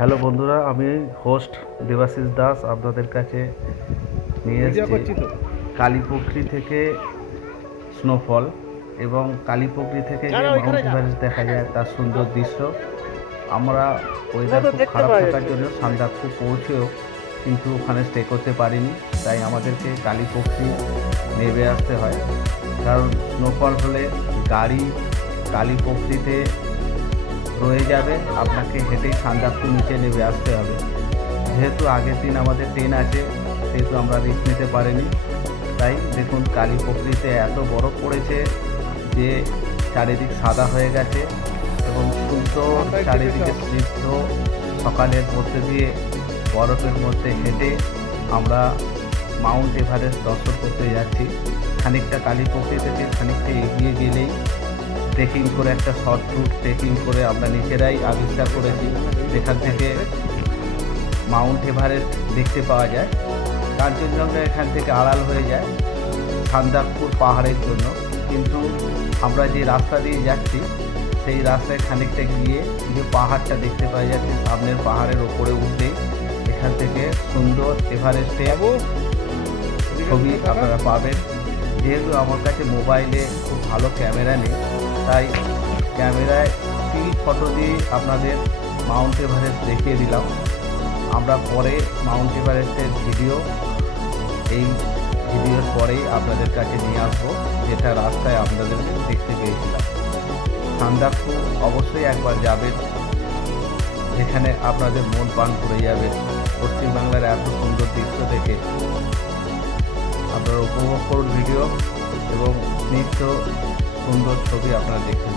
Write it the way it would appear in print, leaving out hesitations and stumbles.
Hello বন্ধুরা, আমি host Debashis Das আপনাদের কাছে নিয়ে এসেছি কালীপুখরি থেকে স্নোফল এবং কালীপুখরি থেকে যে মাউন্ট এভারেস্ট দেখা যায় তার সুন্দর দৃশ্য। আমরা ওয়েদার খুব খারাপ থাকার জন্য সান্দাকফু পৌঁছেও কিন্তু ওখানে স্টে করতে পারিনি, তাই আমাদেরকে কালীপুখরি নেমে আসতে হয়। কারণ স্নোফল হলে গাড়ি কালীপুখরিতে রয়ে যাবে, আপনাকে হেঁটেই সান্দাকফু নিচে নেমে আসতে হবে। যেহেতু আগের দিন আমাদের ট্রেন আছে সেহেতু আমরা রিস্ক নিতে পারিনি। তাই দেখুন কালীপুখরিতে এত বরফ পড়েছে যে চারিদিক সাদা হয়ে গেছে এবং সুন্দর চারিদিকে স্নিগ্ধ সকালের মধ্যে দিয়ে বরফের মধ্যে হেঁটে আমরা মাউন্ট এভারেস্ট দর্শন করতে যাচ্ছি। খানিকটা কালীপুখরি থেকে খানিকটা এগিয়ে গেলেই ট্রেকিং করে একটা শর্ট রুট ট্রেকিং করে আমরা নিজেরাই আবিষ্কার করেছি, যেখান থেকে মাউন্ট এভারেস্ট দেখতে পাওয়া যায়। কাঞ্চনজঙ্ঘা এখান থেকে আড়াল হয়ে যায় সান্দাকফুর পাহাড়ের জন্য, কিন্তু আমরা যে রাস্তা দিয়ে যাচ্ছি সেই রাস্তায় খানিকটা গিয়ে যে পাহাড়টা দেখতে পাওয়া যাচ্ছে, সামনের পাহাড়ের ওপরে উঠলেই এখান থেকে সুন্দর এভারেস্টের ছবি আপনারা পাবেন। যেহেতু আমার কাছে মোবাইলে খুব ভালো ক্যামেরা নেই, তাই ক্যামেরায় স্টিল ফটো দিয়ে আপনাদের মাউন্ট এভারেস্ট দেখিয়ে দিলাম। আমরা পরে মাউন্ট এভারেস্টের এই ভিডিওর পরেই আপনাদের কাছে নিয়ে আসবো, যেটা রাস্তায় আপনাদেরকে দেখতে পেয়েছিলাম। সান্দাকফু অবশ্যই একবার যাবেন, যেখানে আপনাদের মন প্রাণ ভরে যাবে। পশ্চিমবাংলার এত সুন্দর দৃশ্য দেখে আপনারা উপভোগ করুন ভিডিও এবং নিত্য সুন্দর ছবি আপনারা দেখতে